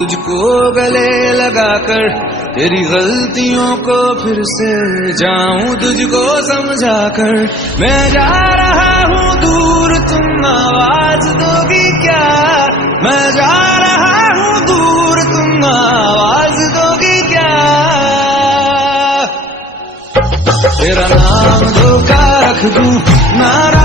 तुझको गले लगाकर तेरी गलतियों को फिर से जाऊं तुझको समझाकर। मैं जा रहा हूँ दूर, तुम आवाज दोगी क्या? मैं जा रहा हूँ दूर, तुम आवाज दोगी क्या? तेरा नाम धोखा रख दूं ना